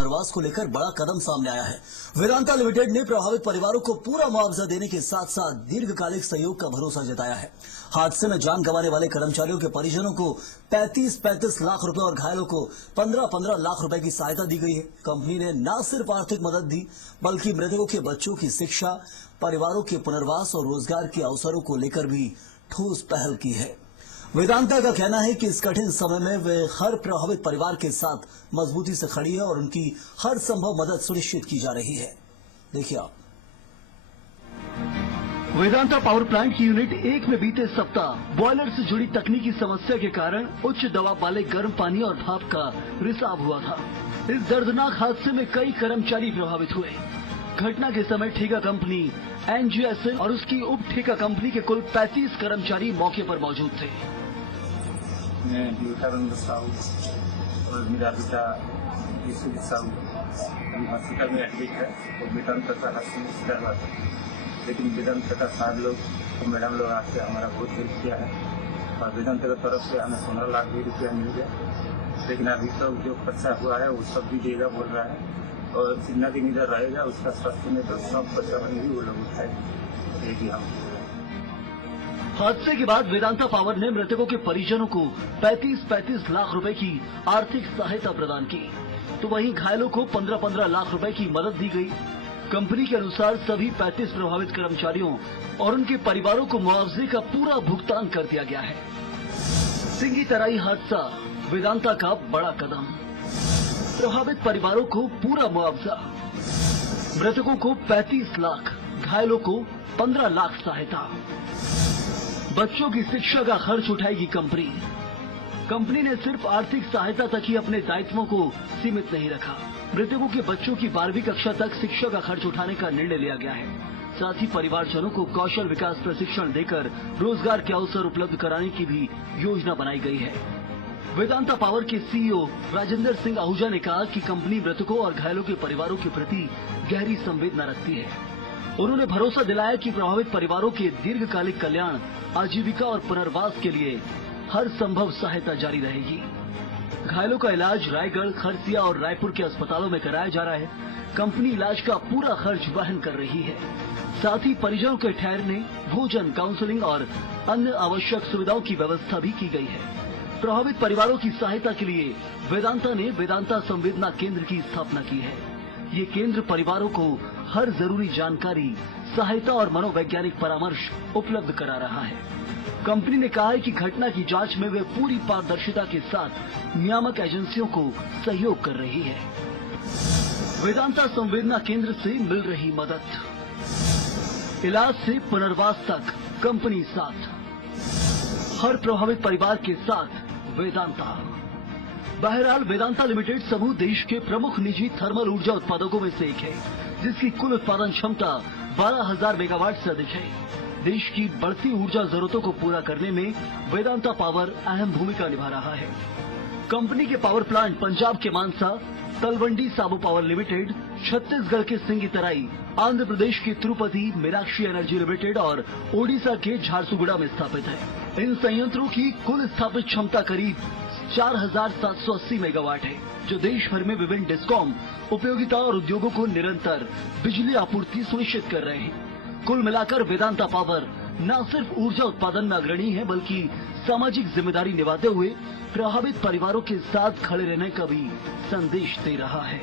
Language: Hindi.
पुनर्वास को लेकर बड़ा कदम सामने आया है। वेदांता लिमिटेड ने प्रभावित परिवारों को पूरा मुआवजा देने के साथ साथ दीर्घकालिक सहयोग का भरोसा जताया है। हादसे में जान गंवाने वाले कर्मचारियों के परिजनों को 35-35 लाख रुपए और घायलों को 15-15 लाख रुपए की सहायता दी गई है। कंपनी ने न सिर्फ आर्थिक मदद दी, बल्कि मृतकों के बच्चों की शिक्षा, परिवारों के पुनर्वास और रोजगार के अवसरों को लेकर भी ठोस पहल की है। वेदांता का कहना है कि इस कठिन समय में वे हर प्रभावित परिवार के साथ मजबूती से खड़ी है और उनकी हर संभव मदद सुनिश्चित की जा रही है। देखिए आप। वेदांता पावर प्लांट की यूनिट 1 में बीते सप्ताह बॉयलर से जुड़ी तकनीकी समस्या के कारण उच्च दबाव वाले गर्म पानी और भाप का रिसाव हुआ था। इस दर्दनाक हादसे में कई कर्मचारी प्रभावित हुए। घटना के समय ठेका कंपनी एनजीएसएल और उसकी उप ठेका कंपनी के कुल 35 कर्मचारी मौके पर मौजूद थे। मैं विवेकानंद साहू और मेरा बेटा यशुदीप साहू हॉस्पिटल में एडमिट है और वेदांता का शिकार हुआ था, लेकिन वेदांता का साहब लोग और मैडम लोग आके हमारा बहुत हेल्प किया है और वेदांता की तरफ से हमें 15 लाख भी रुपया मिल गया। लेकिन अभी तो जो खर्चा हुआ है वो सब भी देगा बोल रहा है और जितना दिन इधर रहेगा उसका स्वास्थ्य में तो सब खर्चा भी वो लोग उठाएंगे। हम हादसे के बाद वेदांता पावर ने मृतकों के परिजनों को 35-35 लाख रुपए की आर्थिक सहायता प्रदान की, तो वहीं घायलों को 15-15 लाख रुपए की मदद दी गई। कंपनी के अनुसार सभी 35 प्रभावित कर्मचारियों और उनके परिवारों को मुआवजे का पूरा भुगतान कर दिया गया है। सिंगी तराई हादसा वेदांता का बड़ा कदम। प्रभावित परिवारों को पूरा मुआवजा, मृतकों को 35 लाख, घायलों को 15 लाख सहायता। बच्चों की शिक्षा का खर्च उठाएगी कंपनी। कंपनी ने सिर्फ आर्थिक सहायता तक ही अपने दायित्वों को सीमित नहीं रखा। मृतकों के बच्चों की 12वीं कक्षा तक शिक्षा का खर्च उठाने का निर्णय लिया गया है। साथ ही परिवारजनों को कौशल विकास प्रशिक्षण देकर रोजगार के अवसर उपलब्ध कराने की भी योजना बनाई गई है। वेदांता पावर के सीईओ राजेंद्र सिंह आहूजा ने कहा कि कंपनी मृतकों और घायलों के परिवारों के प्रति गहरी संवेदना रखती है। उन्होंने भरोसा दिलाया कि प्रभावित परिवारों के दीर्घकालिक कल्याण, आजीविका और पुनर्वास के लिए हर संभव सहायता जारी रहेगी। घायलों का इलाज रायगढ़, खरसिया और रायपुर के अस्पतालों में कराया जा रहा है। कंपनी इलाज का पूरा खर्च वहन कर रही है। साथ ही परिजनों के ठहरने, भोजन, काउंसलिंग और अन्य आवश्यक सुविधाओं की व्यवस्था भी की गई है। प्रभावित परिवारों की सहायता के लिए वेदांता ने वेदांता संवेदना केंद्र की स्थापना की है। ये केंद्र परिवारों को हर जरूरी जानकारी, सहायता और मनोवैज्ञानिक परामर्श उपलब्ध करा रहा है। कंपनी ने कहा है कि घटना की जांच में वे पूरी पारदर्शिता के साथ नियामक एजेंसियों को सहयोग कर रही है। वेदांता संवेदना केंद्र से मिल रही मदद, इलाज से पुनर्वास तक कंपनी साथ, हर प्रभावित परिवार के साथ वेदांता। बहरहाल वेदांता लिमिटेड समूह देश के प्रमुख निजी थर्मल ऊर्जा उत्पादकों में से एक है, जिसकी कुल उत्पादन क्षमता 12,000 मेगावाट से अधिक है। देश की बढ़ती ऊर्जा जरूरतों को पूरा करने में वेदांता पावर अहम भूमिका निभा रहा है। कंपनी के पावर प्लांट पंजाब के मानसा, तलवंडी साबो पावर लिमिटेड, छत्तीसगढ़ के सिंगी तराई, आंध्र प्रदेश के तिरुपति मीनाक्षी एनर्जी लिमिटेड और ओडिशा के झारसुगुड़ा में स्थापित है। इन संयंत्रों की कुल स्थापित क्षमता करीब 4,780 मेगावाट है, जो देश भर में विभिन्न डिस्कॉम, उपयोगिता और उद्योगों को निरंतर बिजली आपूर्ति सुनिश्चित कर रहे हैं। कुल मिलाकर वेदांता पावर न सिर्फ ऊर्जा उत्पादन में अग्रणी है, बल्कि सामाजिक जिम्मेदारी निभाते हुए प्रभावित परिवारों के साथ खड़े रहने का भी संदेश दे रहा है।